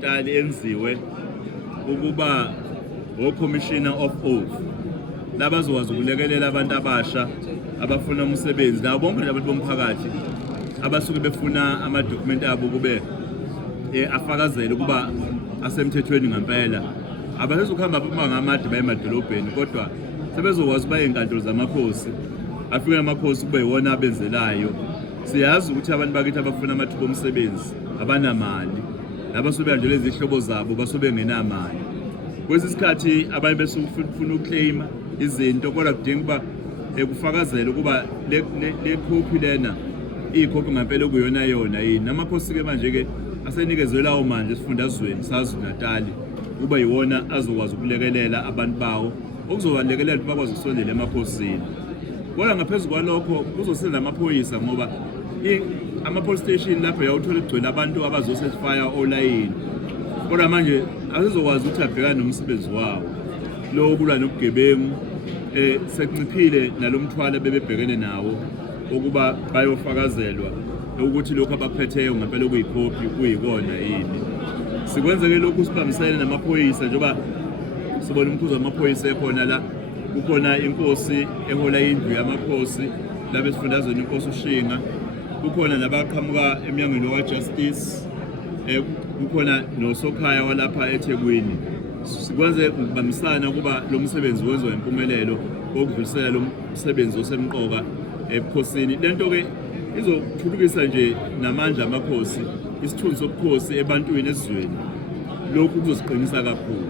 Tali enziwe ukuba o-Commissioner of Oath laba bazokwazi ukulekelela abantu abasha abafuna umsebenzi nabo bonke abantu bomphakathi abasuke befuna amadokhumenti abo kube afakazele ukuba asemthethweni ngempela. Abasezokuhamba amabanga amade baye emadolobheni kodwa sebezokwazi baye enkantolo zamakhosi afike amakhosi kube yiwona abenzelayo. Siyazi ukuthi abantu bakithi abafuna amathuba omsebenzi abanamali nabasuke nje lezi hlobo zabo basuke bengenamali. Kwesi sikhathi abanye besufuna uclaim izinto kodwa kudinga kuba kufakazela ukuba le copy lena ikhophi ngempela kuyona yona yini. Namakhosi ke manje ke asenikezwe lawo manje esifundazweni saZulu-Natal kuba yiwona azokwazi ukulekelela abantu bawo okuzobalekelela ukuthi bakwazi ukusondela emakhosini. Kodwa ngaphezulu kwalokho kuzosiza amaphoyisa ngoba ama-police station lapho yawuthola kugcwele abantu abazosetfaya olayini. Kodwa manje asizokwazi ukuthi abhekane nomsebenzi wawo lo ukulwa nobugebengu sekunciphile nalomthwalo bebebhekene nawo ukuba bayofakazelwa ukuthi lokho abakuphetheyo ngempela kuyikhophi kuyikona yini. Sikwenzeke lokhu sibambisene namaphoyisa njengoba sibona umkhuzo wamaphoyisa ekhona la. Kukhona inkosi ehola indlu yamakhosi lapha esifundazweni inkosi uShinga. Kukhona nabaqhamuka emnyangweni wa-Justice, kukhona nosokhaya walapha eThekwini. Sikwenze ukubambisana kuba lo msebenzi wenziwe impumelelo okudlulisela lo msebenzi osemqoka ebukhosini. Lento ke izothuthukisa nje namandla amakhosi, isithunzi sobukhosi ebantwini esizweni. Lokhu kuzosiqinisa kakhulu.